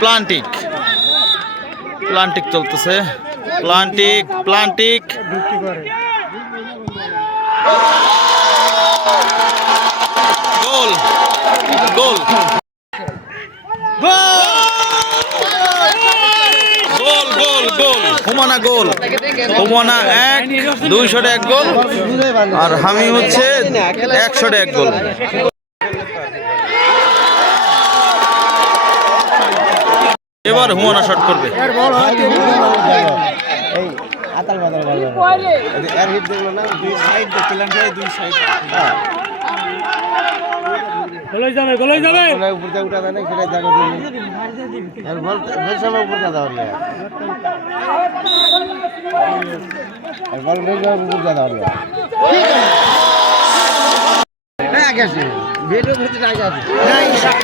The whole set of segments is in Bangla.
প্লান্টিক। প্লান্টিক চলতেছে। প্লান্টিক প্লান্টিক। গোল গোল। গোল গোল গোল। হুমানা গোল। হুমানা এক, দুইশো এক গোল। আর হামি হচ্ছে একশো এক গোল। এবার হুমানা শট করবে। এই আতাল বাতাল বল এর হিট দেখল না? দুই সাইড দেখলেন দুই সাইড হ্যাঁ গলাই যাবে গলাই যাবে। কোন উপর উঠা দেয় সেটা জায়গা দিন এর বল বেশ সময় উপর দিয়ে দাও এর বল বেশ সময় উপর দাও হ্যাঁ আগে আছে। আগে স্যার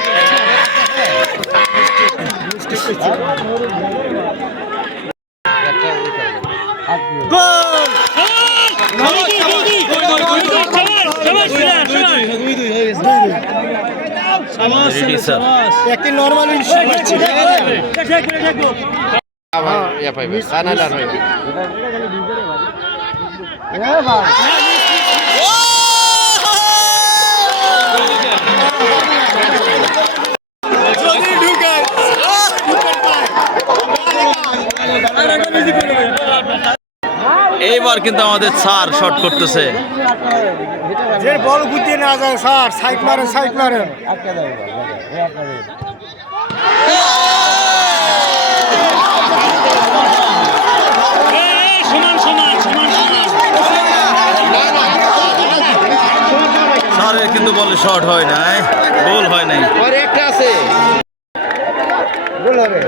একটি নরমাল এইবার কিন্তু আমাদের স্যার শট করতেছে। যে বল না যায় স্যার সাইড মারেন সাইড মারেন কিন্তু বলে শর্ট হয় নাই গোল হয় নাই। গোল হবে।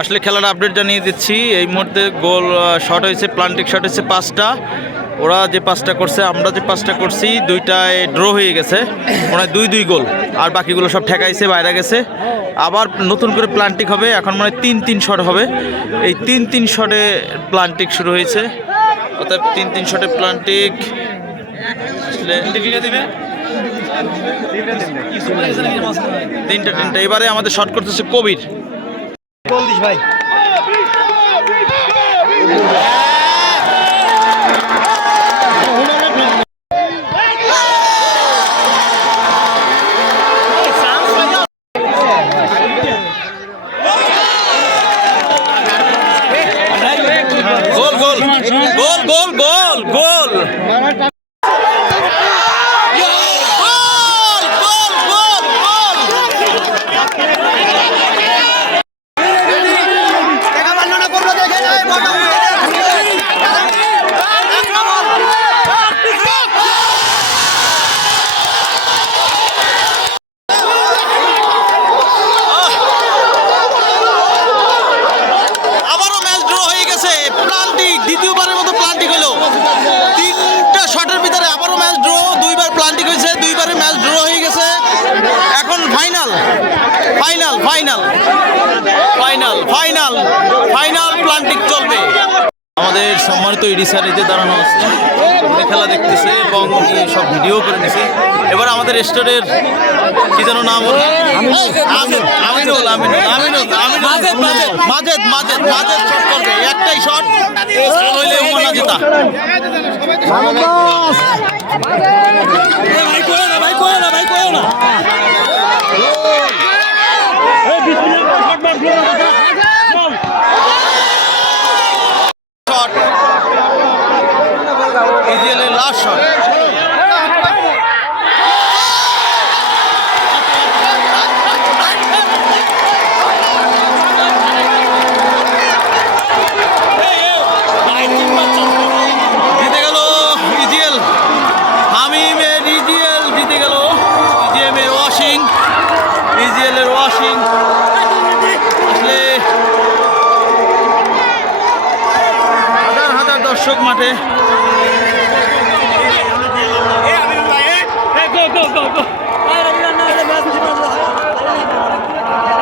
আসলে খেলার আপডেট জানিয়ে দিচ্ছি। এই মুহূর্তে গোল শট হয়েছে প্লান্টিক শট হয়েছে পাঁচটা। ওরা যে পাঁচটা করছে, আমরা যে পাঁচটা করছি, দুইটায় ড্র হয়ে গেছে। মনে দুই দুই গোল আর বাকিগুলো সব ঠেকাইছে, বাইরে গেছে। আবার নতুন করে প্লান্টিক হবে, এখন মনে হয় তিন তিন শট হবে। এই তিন তিন শটে প্লান্টিক শুরু হয়েছে। অর্থাৎ তিন তিন শটে প্লান্টিক তিনটা তিনটা। এবারে আমাদের শট করতেছে কবির। গোল দিস ভাই। Goal goal goal goal goal গোল আবারও ম্যাচ ড্র হয়ে গেছে প্লান্টিক দ্বিতীয়বারের মতো প্লান্টিক হলো তিনটা শটের ভিতরে আবারও ম্যাচ ড্র দুইবার প্লান্টিক হয়েছে দুইবারে ম্যাচ ড্র হয়ে গেছে এখন final final final final final final প্লান্টিক চলবে। আমাদের সম্মানিত ইডি স্যার যে দাঁড়ানো আছে খেলা দেখতেছে এবং উনি সব ভিডিও করে নিছে। এবার আমাদের স্টোরের কি যেন নাম? আমিনুল আমিনুল আমিনুল আমিনুল মাজেদ মাজেদ। মাজেদ মাজেদ মাজেদ শট করবে। একটাই শট হইলে উমানা জেতা। ভাই কোয়া না ভাই কোয়া না ভাই কোয়া না এই বিসমিল্লাহ শট মার বল শট ইজিএলের লাস্ট শট জিতে গেল ইজিএল হামিমের ইজিএল জিতে গেল ইজিএমের ওয়াশিং ইজিএলের ওয়াশিং আসলে হাজার হাজার দর্শক মাঠে go, go, go, go.